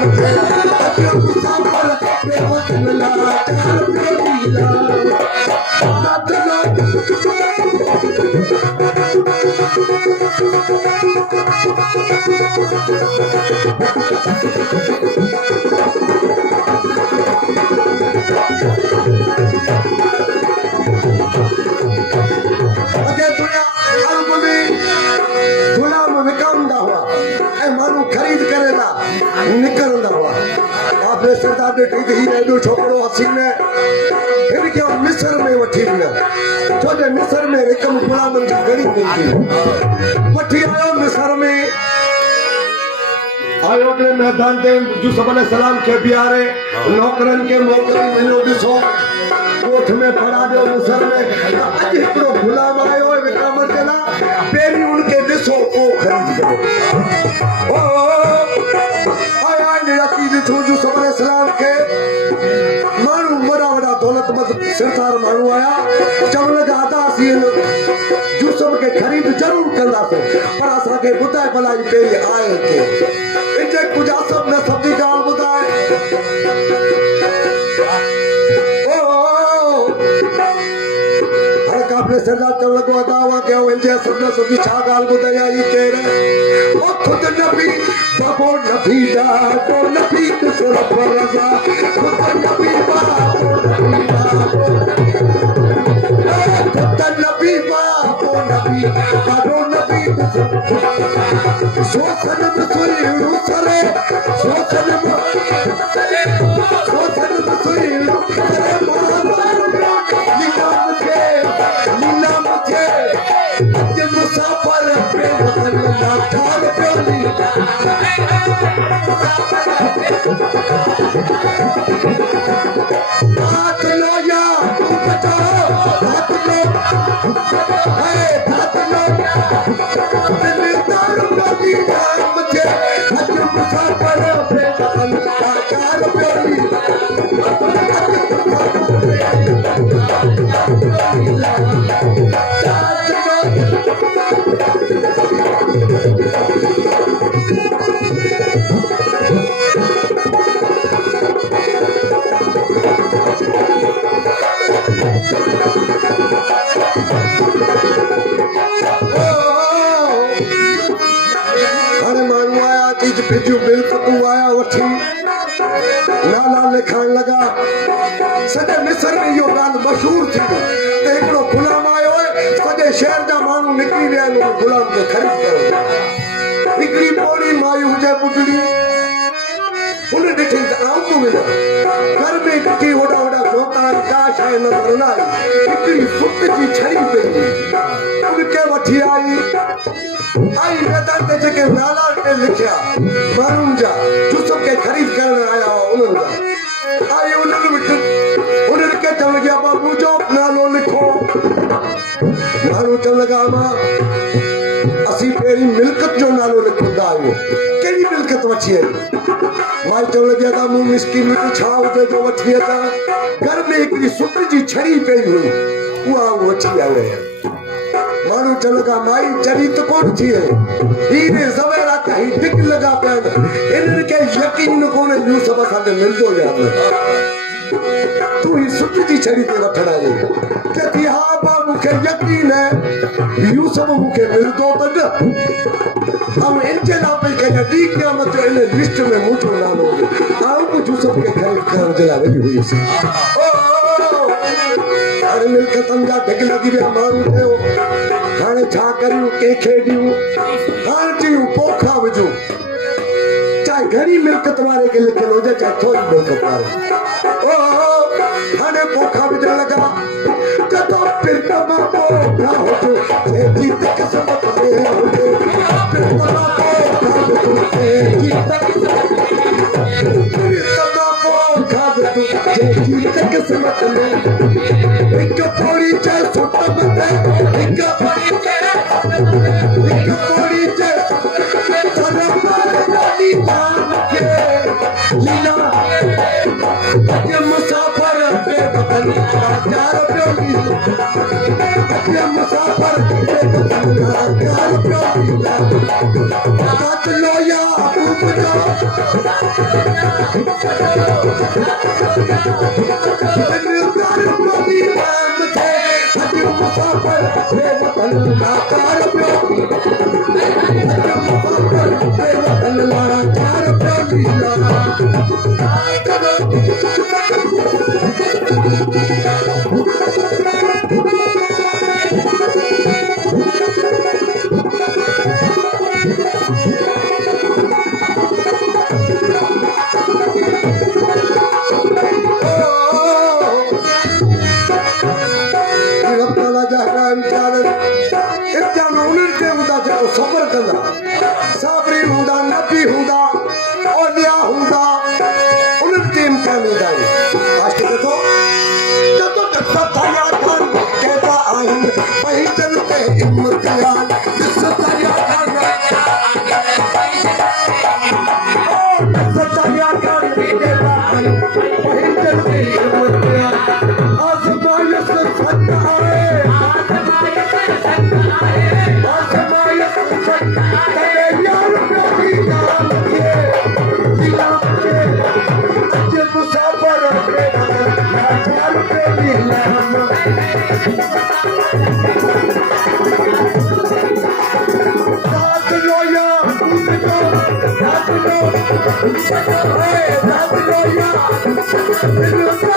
मुझे अजो मुसाफिर बेवतन लाचार प्योरीला छोकरो हसी में फिर क्या मिस्र में वठी विया छोजे मिस्र में रकम गुलामन जी गड़ी मिलती वठी आयो मिस्र में आयो के मैदान ते यूसुफ अलैहि सलाम के बियारे नौकरन के नौकरी मिलो दिसो कोठ में पड़ा दो मिस्र में अज एकड़ो गुलाम आयो विक्रम चला पेरी उनके दिसो को खरीद करो ओ आया नियति दिसो यूसुफ अलैहि सलाम के मानू बड़ा बड़ा दौलतमंद सरदार मानू आया जब लगा सी यूसुफ के खरीद जरूर कंदा पर असा के बुधाए भलाई पेरी आए के इनके कुछ सब ने सब्जी गाल बुधाए ओ हर काफले सरदार चल लगो दावा के इनके सब ने सब्जी छा गाल बुधाया ये कह रहे ओ खुद नबी बाबो नबी दा तो नबी किसर पर रजा खुद नबी बाबो नबी बाबो नबी सोचन मसुई रूसरे सोचन मसुई रूसरे नीलाम के अज मुसाफिर पे वतन लाचार प्योरी हाथ लो या बचाओ हाथ लो हाथ लो दिलदार नबी मुझे अज मुसाफिर पे वतन लाचार प्योरी पिजू बिल्कुल आया वठी नाला लिखण लगा सॼे मिस्र में इहो ॻाल्हि मशहूर थी ते हिकिड़ो गुलाम आयो सॼे शहर जा माण्हू निकिरी विया आहिनि गुलाम खे ख़रीद करण हिकिड़ी ॿोड़ी माई हुजे ॿुढड़ी हुन ॾिठी त आऊं थो मिलां घर में ॾिठी होॾा होॾा जोता का शइ नज़र न आई हिकिड़ी सुत जी छड़ी पई उनखे वठी आई आई मैदान ते जेके नाला ते लिखिया माण्हुनि जा यूसुफ खे ख़रीद करण आया हुआ उन्हनि जा आई उन्हनि खे चवण लॻा बाबू जो नालो लिखो माण्हू चवण लॻा मां असीं पहिरीं मिल्कत जो नालो लिखंदा आहियूं कहिड़ी मिल्कत वठी आई माई चवण लॻी त मूं मिस्किन छा हुजे जो वठी अचां घर में हिकिड़ी सुट जी छड़ी पई हुई उहा वठी आयो मानू चल का माई चरी तो कोन थी है हीरे जवेरा का ही टिक लगा पे इनके यकीन कोन यूसुफ साथे मिलदो यार तू ही सुत जी छड़ी ते वठण आई कहती हां बा मुखे यकीन है यूसुफ मुखे मिलदो त न हम इनके नाम पे के दी क़यामत जो इन लिस्ट में मुठो नालो आऊ को यूसुफ के खरीद करण जला रही हुई सी अरे मिलकत जा ढिग लगी रे मारू थे हाणे छा करियूं कंहिंखे ॾियूं हाणे चयूं पोखा विझूं चाहे घणी मिल्कत वारे खे लिखियलु हुजे चाहे थोरी मिल्कत वारे ओ हाणे पोखा विझण लॻा जॾो पिंड मां पोखा हुजे जंहिंजी त क़िस्मत में हुजे पिंड मां पोखा हुजे जंहिंजी त क़िस्मत में हिकु थोरी चाहे सुट मथे हिकु थोड़ी लीला मुसाफिर मुसाफिर लो या महबूब जो दिलदार प्रोदी नाम थे अज मुसाफिर बेवतन नाकार प्यो अज मुसाफिर बेवतन नाकार सबर कंदा साबरी हुंदा नबी हुंदा औलिया हुंदा उन्हनि ते इम्तिहान ईंदा आहिनि आशिक़ देखो जदों तक सताया खान कहता आहिनि पहिचन ते इम्तिहान सताया खान सताया खान कहता आहिनि पहिचन ते इम्तिहान आज़माइश सच आहे Hey,